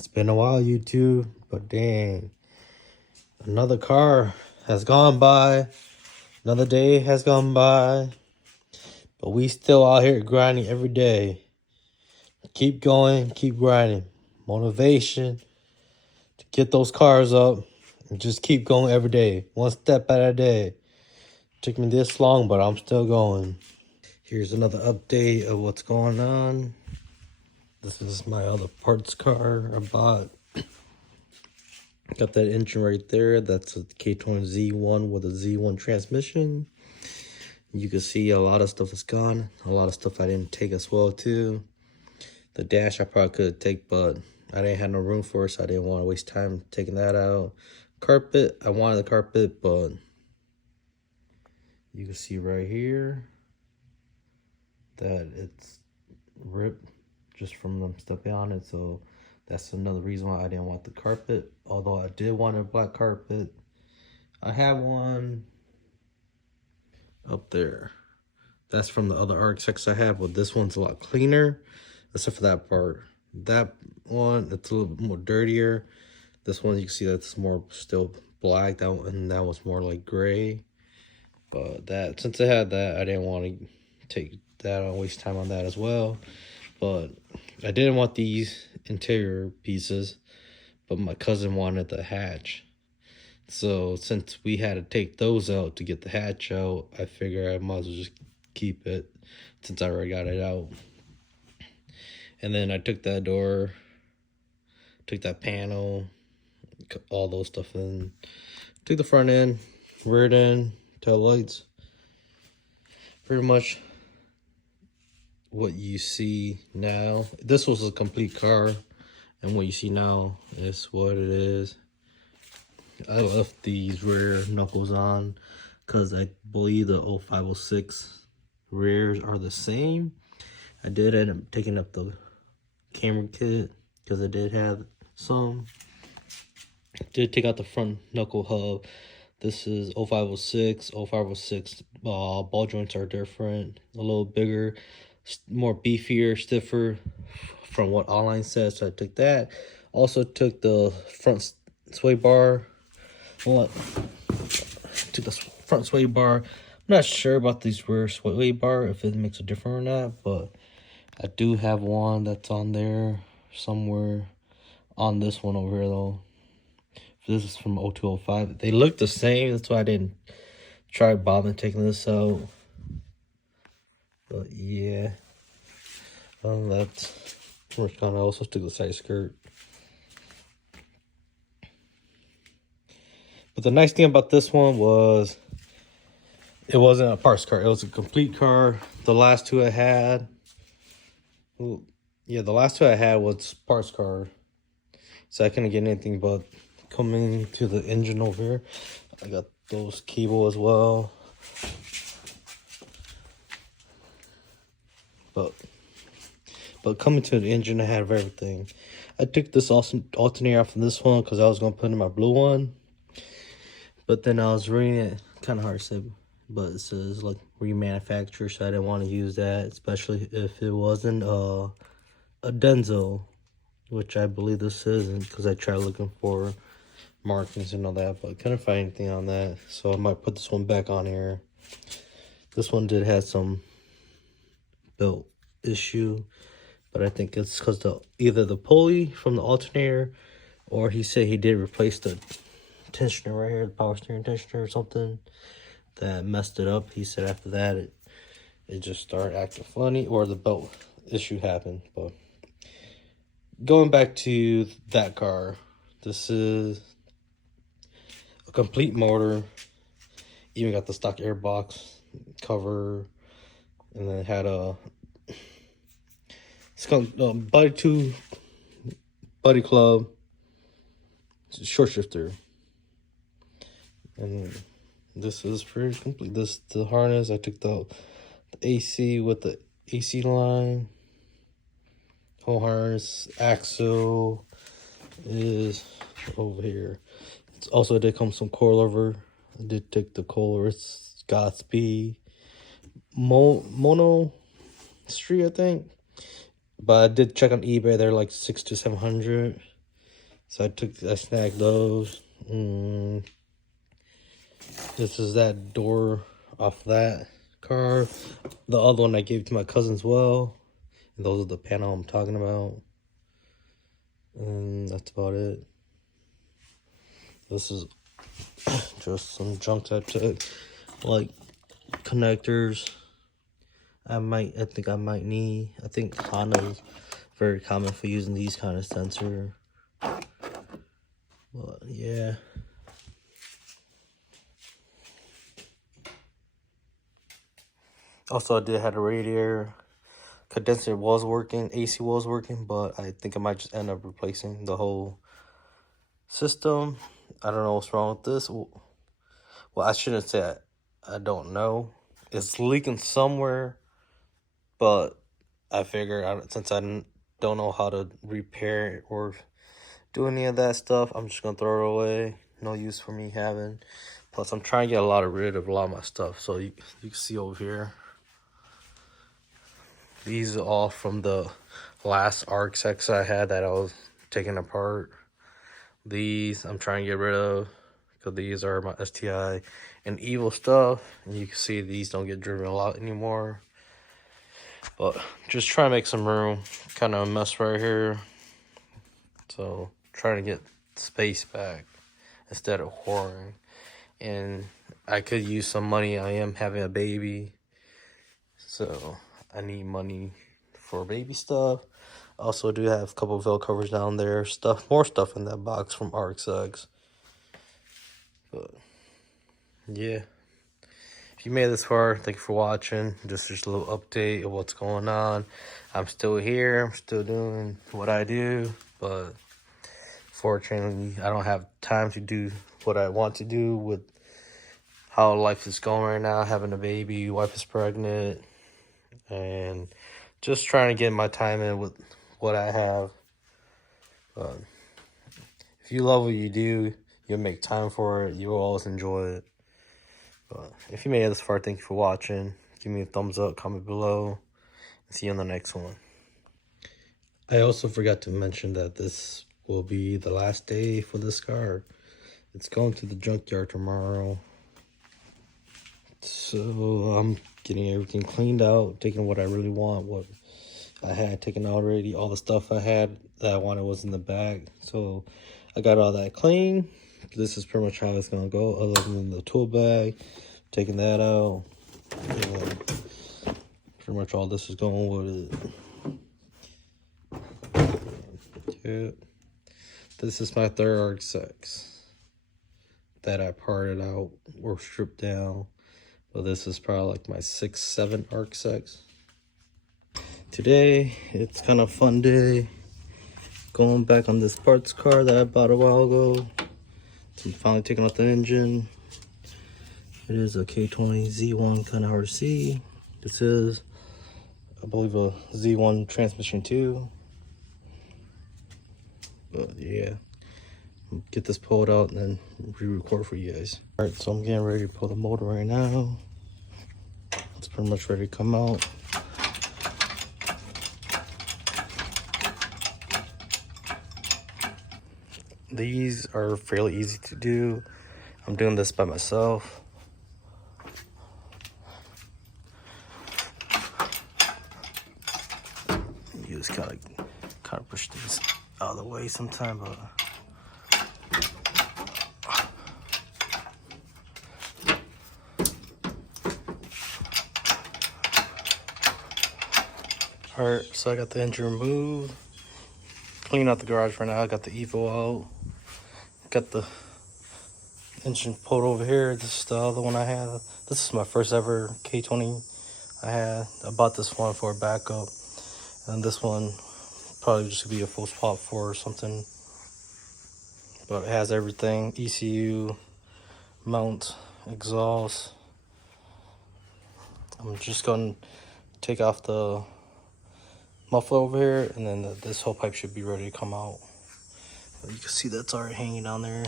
It's been a while, YouTube, but dang, another car has gone by, another day has gone by, but we still out here grinding every day. Keep going, keep grinding. Motivation to get those cars up and just keep going every day, one step at a day. Took me this long, but I'm still going. Here's another update of what's going on. This is my other parts car I bought. Got that engine right there. That's a K20 Z1 with a Z1 transmission. You can see a lot of stuff is gone. A lot of stuff I didn't take as well too. The dash I probably could take, but I didn't have no room for it, so I didn't want to waste time taking that out. Carpet, I wanted the carpet, but you can see right here that it's ripped just from them stepping on it. So that's another reason why I didn't want the carpet. Although I did want a black carpet. I have one up there. That's from the other RSX I have, but this one's a lot cleaner, except for that part. That one, it's a little bit more dirtier. This one, you can see that's more still black. That one, and that was more like gray. But that, since I had that, I didn't want to take that and waste time on that as well. But I didn't want these interior pieces, but my cousin wanted the hatch. So since we had to take those out to get the hatch out, I figure I might as well just keep it since I already got it out. And then I took that door, took that panel, all those stuff in, took the front end, rear end, tail lights. Pretty much what you see now. This was a complete car, and what you see now is what it is. I left these rear knuckles on because I believe the 0506 rears are the same. I did end up taking up the camera kit because I did have some. Did take out the front knuckle hub. This is 0506. 0506 ball joints are different, a little bigger, more beefier, stiffer from what online says. So I took that. Also took the front sway bar. Well, to the front sway bar. I'm not sure about these rear sway bar, if it makes a difference or not, but I do have one that's on there somewhere on this one over here though. This is from 0205. They look the same, that's why I didn't try bothering taking this out. But yeah, that's pretty much gone. I also took the side skirt. But the nice thing about this one was it wasn't a parts car. It was a complete car. The last two I had, yeah, the last two I had was parts car. So I couldn't get anything but coming to the engine over here. I got those cable as well. But coming to the engine, I have everything. I took this alternator off of this one because I was going to put in my blue one. But then I was reading it, kind of hard to say, but it says like remanufactured, so I didn't want to use that, especially if it wasn't a Denso, which I believe this isn't, because I tried looking for markings and all that, but I couldn't find anything on that, so I might put this one back on here. This one did have some belt issue, but I think it's because either the pulley from the alternator, or he said he did replace the tensioner right here, the power steering tensioner or something, that messed it up. He said after that it just started acting funny, or the belt issue happened. But going back to that car, this is a complete motor. Even got the stock airbox cover, and then it had a, it's called Buddy Club short shifter. And this is pretty complete. This the harness. I took the AC with the AC line. Whole harness. Axle is over here. It's also did come some coilover. I did take the coilover. It's Godspeed Mono Street, I think. But I did check on eBay. They're like 600 to 700. So I snagged those. This is that door off that car. The other one I gave to my cousin as well. And those are the panel I'm talking about. And that's about it. This is just some junk I took, like connectors. I think I might need. I think Honda's very common for using these kind of sensor. But yeah. Also, I did have a radiator. Condenser was working, AC was working, but I think I might just end up replacing the whole system. I don't know what's wrong with this. Well, I shouldn't say I don't know. It's leaking somewhere, but I figured since I don't know how to repair it or do any of that stuff, I'm just gonna throw it away. No use for me having. Plus, I'm trying to get rid of a lot of my stuff. So you can see over here. These are all from the last RSX I had that I was taking apart. These I'm trying to get rid of because these are my STI and evil stuff. And you can see these don't get driven a lot anymore. But just trying to make some room. Kind of a mess right here. So trying to get space back instead of whoring. And I could use some money. I am having a baby. So I need money for baby stuff. I also do have a couple of Velcro covers down there. More stuff in that box from RSX. But yeah. If you made it this far, thank you for watching. Just a little update of what's going on. I'm still here. I'm still doing what I do. But fortunately, I don't have time to do what I want to do with how life is going right now. Having a baby, wife is pregnant. And just trying to get my time in with what I have. If you love what you do, you'll make time for it. You'll always enjoy it. But if you made it this far, thank you for watching. Give me a thumbs up, comment below, and see you on the next one. I also forgot to mention that this will be the last day for this car. It's going to the junkyard tomorrow. So I'm getting everything cleaned out, taking what I really want, what I had taken already. All the stuff I had that I wanted was in the bag. So I got all that clean. This is pretty much how it's going to go, other than the tool bag. Taking that out. And pretty much all this is going with it. Yeah. This is my third RSX that I parted out or stripped down. But this is probably like my 6th, 7th RSX. Today, it's kind of a fun day. Going back on this parts car that I bought a while ago. So I'm finally taking out the engine. It is a K20 Z1, kind of hard to see. This is, I believe, a Z1 transmission too. But yeah, get this pulled out and then re-record for you guys. All right, so I'm getting ready to pull the motor right now. It's pretty much ready to come out. These are fairly easy to do. I'm doing this by myself. You just kind of push these out of the way sometime, but alright, so I got the engine removed. Clean out the garage right now. I got the Evo out. Got the engine pulled over here. This is the other one I had. This is my first ever K20 I had. I bought this one for a backup. And this one probably just be a full swap for or something. But it has everything. ECU, mount, exhaust. I'm just going to take off the muffler over here, and then this whole pipe should be ready to come out. But you can see that's already hanging down there.